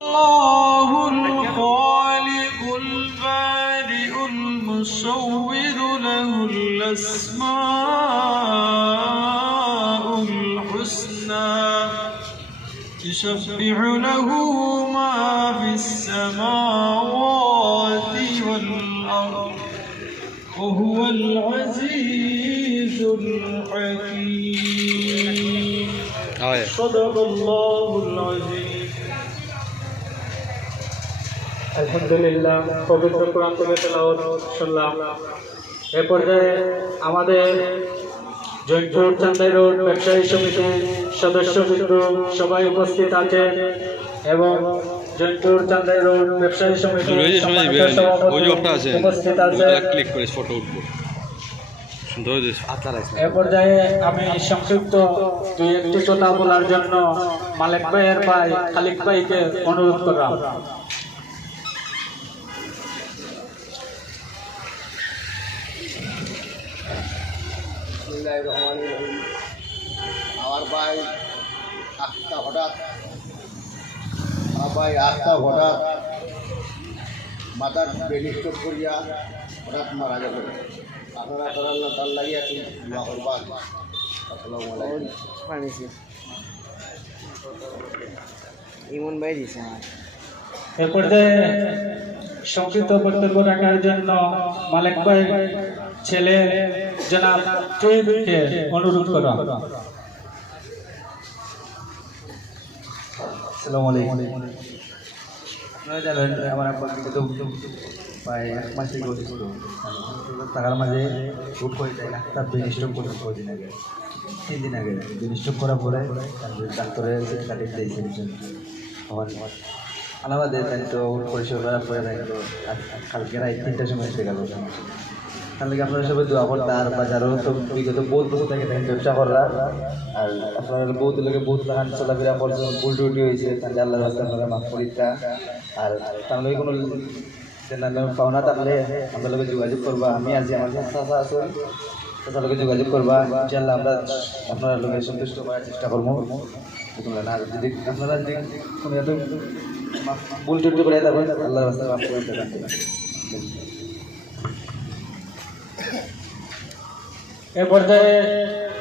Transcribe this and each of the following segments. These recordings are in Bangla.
الله الخالق البارئ المصور له الأسماء الحسنى يسبح له ما في السماوات والأرض وهو العزيز الحكيم صدق الله العظيم আলহামদুলিল্লাহ পবিত্র কোরআন থেকে তেলাওয়াত শুনলাম। এ পর্যায়ে আমাদের জয়পুর চান্দাই রোড ব্যবসায়ী সমিতির সদস্যবৃন্দ সবাই উপস্থিত আছেন এবং জয়পুর চান্দাই রোড ব্যবসায়ী সমিতির উপস্থিত আছেন। এ পর্যায়ে আমি সংক্ষিপ্ত দুই একটি কথা বলার জন্য মালিক ভাইয়ের ভাই খালিক ভাইকে অনুরোধ করলাম। আমার ভাই হঠাৎ মাথার বেনিস্টক করিয়া হঠাৎ মারা যাবে। আপনারা করাল্লা তার লাগিয়ে একটু দোয়া করবেন। আসসালামু আলাইকুম। ইমন ভাই দিছে আমার। এ পর্যায়ে সংক্ষিপ্ত বক্তব্য রাখার জন্য মালিক ভাই ছেলে জনাব টুইবকে অনুরোধ করা। আসসালামু আলাইকুম। আপনারা জানেন আমার আব্বা কিন্তু প্রায় এক মাসের অসুস্থ, টাকার মাঝে খুব হয়ে যায়। ডাক্তার বেনিস্টক করে কদিন আগে, 3 দিন আগে বেনিস্টক করার পরে ডাক্তারের কাটিয়ে দিয়েছে। আমার আলাদা দায়িত্ব পরিষেবা করার পরে দায়িত্ব কালকে রাত 3টার সময় এসে গেল। তাহলে আপনারা সবাই দোয়া করতে আর বাজারও তো বিগত বহুত বছর থেকে ব্যবসা করা, আর আপনারা বহুত লোকে বহুত লাগান চলাফেরা করছেন, ভুল টুটি হয়েছে, তাহলে আল্লাহ রাস্তা আপনারা মাফ করিতা। আর তাহলে কোনো পাওনা থাকলে আমাদের লোকে যোগাযোগ করবা। আমি আছি, আমার চাষা আছে, চাষার লোকে যোগাযোগ করবা। ইনশাআল্লাহ আমরা আপনারা লোকের সন্তুষ্ট করার চেষ্টা করবো। না যদি আপনারা যদি কোনো এত ভুল টুটি করে থাকবেন আল্লাহ রাস্তা মাফ করে থাকেন। এ পর্যায়ে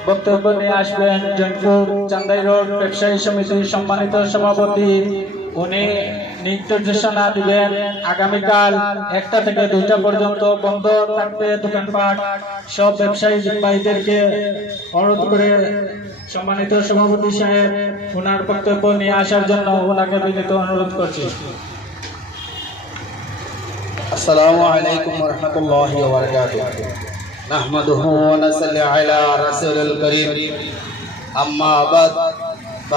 বক্তব্য নিয়ে আসবেন জয়পুর চান্দাই রোড ব্যবসায়ী সমিতির সম্মানিত সভাপতি। উনি নির্দেশনা দিবেন আগামীকাল 1টা থেকে 2টা পর্যন্ত বন্ধ থাকবে দোকানপাট। সব ব্যবসায়ী ভাইদেরকে অনুরোধ করে সম্মানিত সভাপতি সাহেব ওনার বক্তব্য নিয়ে আসার জন্য ওনাকে বিনীত অনুরোধ করছি। আসসালামু আলাইকুম ওয়া রাহমাতুল্লাহি ওয়া বারাকাতুহু। নাহমাদুহু ওয়া নাসাল্লি আলা রাসূলিল কারীম। আম্মা বাদ।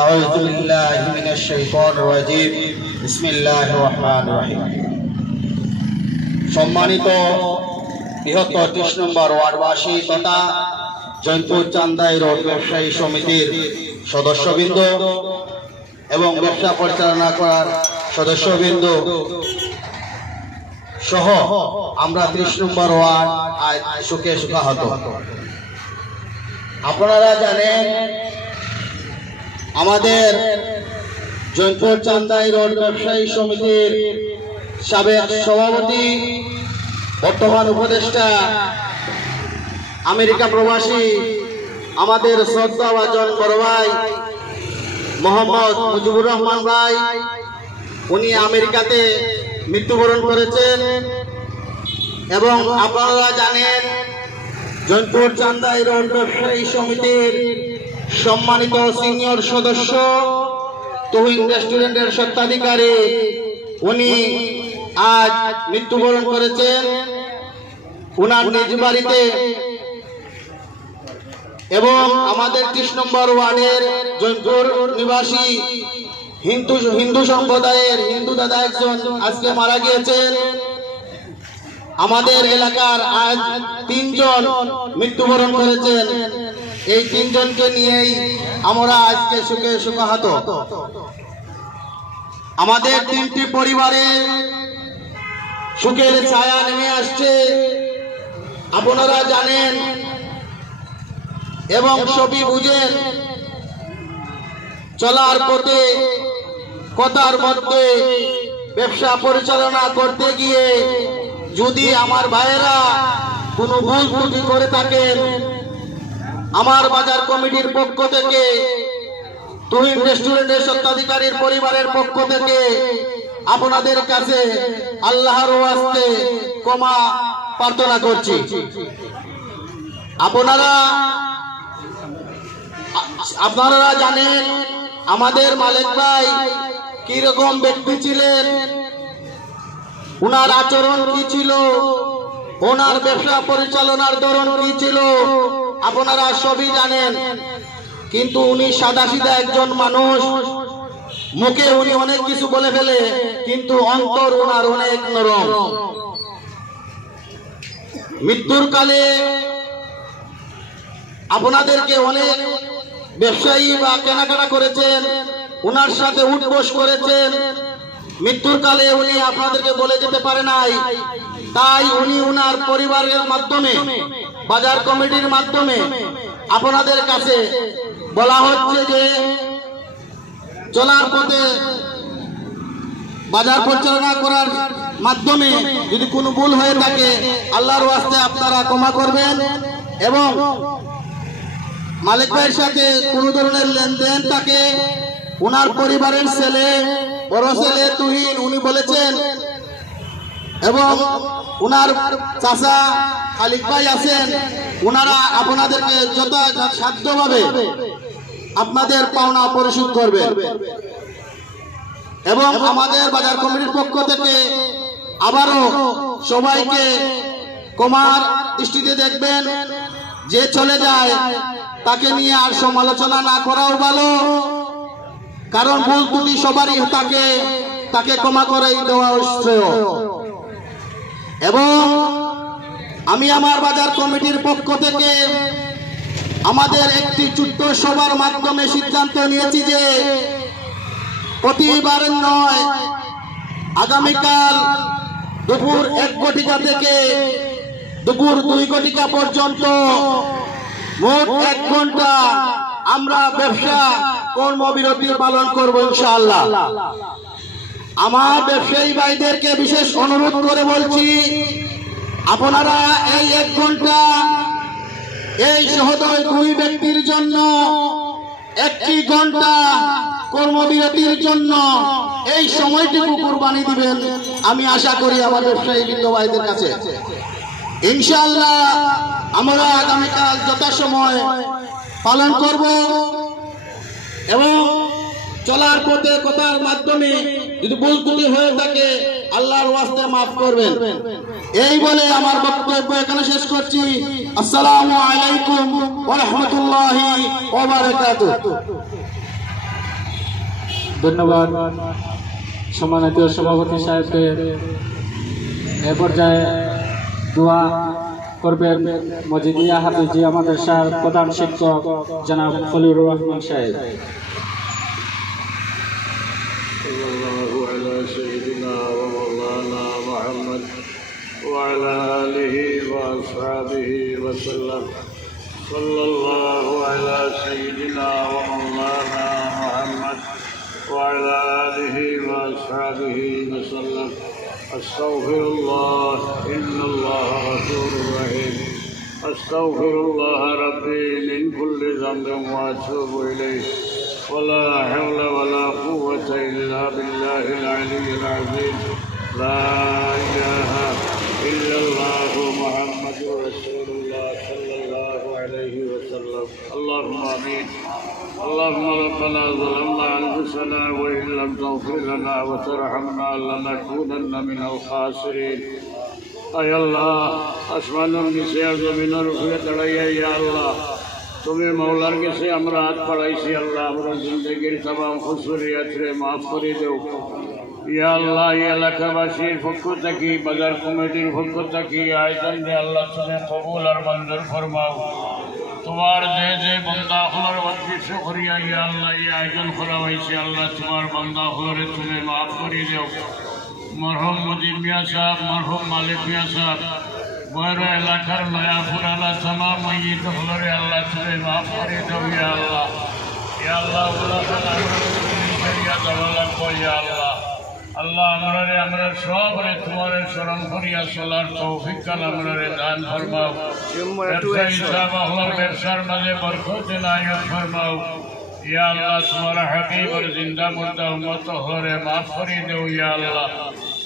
আউযু বিল্লাহি মিনাশ শাইতানির রাজীম। বিসমিল্লাহির রহমানির রহিম। সম্মানিত বৃহত্তর 30 নম্বর ওয়ার্ডবাসী তথা জয়পুর চান্দাই রোড ব্যবসায়ী সমিতির সদস্যবৃন্দ এবং ব্যবসা পরিচালনা করার সদস্যবৃন্দ সহ আমরা 30 নম্বর ওয়ার্ড সুখে সুখাহত। আপনারা জানেন আমাদের জয়পুর চান্দাই রোড ব্যবসায়ী সমিতির সাবেক সভাপতি, বর্তমান উপদেষ্টা, আমেরিকা প্রবাসী আমাদের শ্রদ্ধাভাজন বড় ভাই মোহাম্মদ মুজিবুর রহমান ভাই, উনি আমেরিকাতে মৃত্যুবরণ করেছেন। এবং আপনারা জানেন জয়পুর চান্দাই রোড ব্যবসায়ী সমিতির সম্মানিত সিনিয়র সদস্য, তুহিন রেস্টুরেন্টের স্বত্বাধিকারী, উনি আজ মৃত্যুবরণ করেছেন উনার নিজ বাড়িতে। এবং আমাদের 30 নম্বর ওয়ার্ডের জয়পুর নিবাসী হিন্দু সম্প্রদায়ের হিন্দু দাদা একজন আজকে মারা গিয়েছেন। আমাদের এলাকার আজ 3 জন মৃত্যুবরণ করেছেন। এই 3 জনকে নিয়েই আমরা আজকে সুখে সুখাহত। আমাদের 3টি পরিবারে সুখের ছায়া নেমে আসছে, আপনারা জানেন এবং সবই বুঝেন। চলার পথে কথার মধ্যে ব্যবসা পরিচালনা করতে গিয়ে যদি আমার ভাইয়েরা কোনো ভুল ত্রুটি করে থাকেন, আমার বাজার কমিটির পক্ষ থেকে, তুহিন রেস্টুরেন্টের স্বত্বাধিকারীর পরিবারের পক্ষ থেকে আপনাদের কাছে আল্লাহর ওয়াস্তে ক্ষমা প্রার্থনা করছি। আপনারা জানেন আমাদের মালিক ভাই কিরকম ব্যক্তি ছিলেন, ওনার আচরণ কি ছিল, ওনার ব্যবসা পরিচালনার ধরন কি ছিল, আপনারা সবই জানেন। কিন্তু উনি সাদাসিধা একজন মানুষ, মুখে উনি অনেক কিছু বলে ফেলে, কিন্তু অন্তর ওনার অনেক নরম। মৃত্যুর কালে আপনাদেরকে অনেক ব্যবসায়ী বা কেনাকাটা করেছেন, ওনার সাথে উঠবোস করেছেন। মৃত্যুর কালে উনি আপনাদেরকে বলে যেতে পারে নাই, তাই উনি ওনার পরিবারের মাধ্যমে, বাজার কমিটির মাধ্যমে আপনাদের কাছে বলা হচ্ছে যে চলার পথে বাজার পরিচালনা করার মাধ্যমে যদি কোনো ভুল হয়ে থাকে আল্লাহর ওয়াস্তে আপনারা ক্ষমা করবেন, এবং মালিক ভাইয়ের সাথে কোন ধরনের লেনদেন থাকে, ওনার পরিবারের ছেলে, বড় ছেলে তুহিন উনি বলেছেন, এবং ওনার চাচা খালিক ভাই আছেন, ওনারা আপনাদেরকে যথাসাধ্যভাবে আপনাদের পাওনা পরিশোধ করবে। এবং আমাদের বাজার কমিটির পক্ষ থেকে আবারও সবাইকে ক্ষমার দৃষ্টিতে দেখবেন, যে চলে যায় তাকে নিয়ে আর সমালোচনা না করাও ভালো, কারণ ভুল ত্রুটি সবারই থাকে, তাকে ক্ষমা করাই দেওয়া শ্রেয়। এবং আমি আমার বাজার কমিটির পক্ষ থেকে আমাদের একটি ছোট্ট সভার মাধ্যমে সিদ্ধান্ত নিয়েছি যে প্রতিবারের নয়, আগামীকাল দুপুর 1 ঘটিকা থেকে দুপুর 2 ঘটিকা পর্যন্ত মোট 1 ঘন্টা আমরা ব্যবসা কর্মবিরতি পালন করব ইনশাআল্লাহ। আমার ব্যবসায়ী ভাইদেরকে বিশেষ অনুরোধ করে বলছি, আপনারা এই 1 ঘন্টা এই সহোদয় 2 ব্যক্তির জন্য, 1 ঘন্টা কর্মবিরতির জন্য এই সময়টুকু কুরবানি দিবেন। আমি আশা করি আমার ব্যবসায়ী বৃন্দ ভাইদের কাছে ইনশাআল্লাহ আমরা আগামীকাল যথাসময় পালন করব, এবং চলার পথে কথার মাধ্যমে যদি ভুল ত্রুটি হয়ে থাকে আল্লাহর ওয়াস্তে মাফ করবেন। এই বলে আমার বক্তব্য এখানে শেষ করছি। আসসালামু আলাইকুম ওয়া রাহমাতুল্লাহি ওয়া বারাকাতুহু। ধন্যবাদ সম্মানিত সভাপতি সাহেবকে। এ পর্যায়ে দোয়া করবেন মজিদিয়া হাফিজি আমাদের প্রধান শিক্ষক জনাব খলিলুর রহমান সাহেব। سيدنا ومولانا محمد وعلى آله وأصحابه وسلم. صلى الله على سيدنا ومولانا محمد وعلى آله وأصحابه وسلم. أستغفر الله إن الله غفور رحيم. أستغفر الله ربي من كل ذنب وأتوب إليه. ولا حول ولا قوة إلا بالله العلي العظيم. لا إله إلا الله محمد رسول الله صلى الله عليه وسلم. اللهم آمين. اللهم ربنا ظلمنا أنفسنا وإن لم تغفر لنا وترحمنا لنكونن من الخاسرين. أي الله আসমান নিচে আর জমিনের উপরে দাঁড়াইয়া ইয়া আল্লাহ তুমি মৌলার কাছে আমরা হাত বাড়াইছি। আল্লাহ আমরা জিন্দগির তামাম খুসুরিয়াতরে মাফ করে দেও ইয়া আল্লাহ। এই এলাকাবাসীর পক্ষ থেকে, বাজার কমিটির পক্ষ থেকে আয়োজন যে আল্লাহ তুমি কবুল আর মঞ্জুর ফরমাও। তোমার যে বন্দা হলার উদ্দেশ্য করিয়া ইয়া আল্লাহ এই আয়োজন করা হয়েছে, আল্লাহ তোমার বন্দা হলরে তুমি মাফ করে দেও। মরহুম মজিদ মিয়া সাহেব, মরহুম মালিক মিয়া সাহেব, বড় এলাকার নয়া পুরানা তামাম ময়িত হলরে আল্লাহ তুমি মাফ করে দেও ইয়া আল্লাহ। ইয়া আল্লাহ লাগবো ইয়া আল্লাহ। আল্লাহ আমরা সবরে তোমার স্মরণ করিয়া চলার তৌফিক কাল আমরা দান ফরমাও। ব্যবসা হিসাব আল্লাহর ব্যবসার মাঝে বরকত নায়ত ফরমাও ইয়া আল্লাহ। তোমার হাবিবর জিন্দা মুর্দা উম্মত হরে মাফ করে দেও ইয়া আল্লাহ।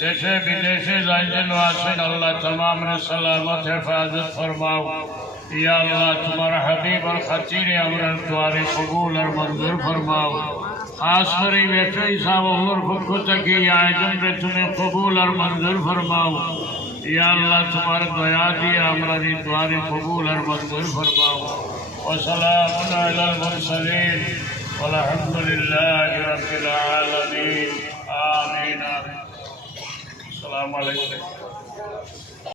দেশে বিদেশে যাই যেন আছেন আল্লাহ तमाम রে সালামত হেফাজত ফরমাও ইয়া আল্লাহ। তোমার হাবিবর খাতিরে আমরা দুয়ারে কবুল আর মঞ্জুর ফরমাও। খাস করে ব্যবসায়ী সাহেব আল্লাহর পক্ষ থেকে এই আয়োজনকে তুমি কবুল আর মঞ্জুর ফরমাও ইয়া আল্লাহ। তোমার দয়া দিয়ে আমরা এই দুয়ারে কবুল আর মঞ্জুর ফরমাও। ওয়াসসালামু আলাল মুরসালিন ওয়ালহামদুলিল্লাহি রাব্বিল আলামিন। আমিন। আসসালামু আলাইকুম।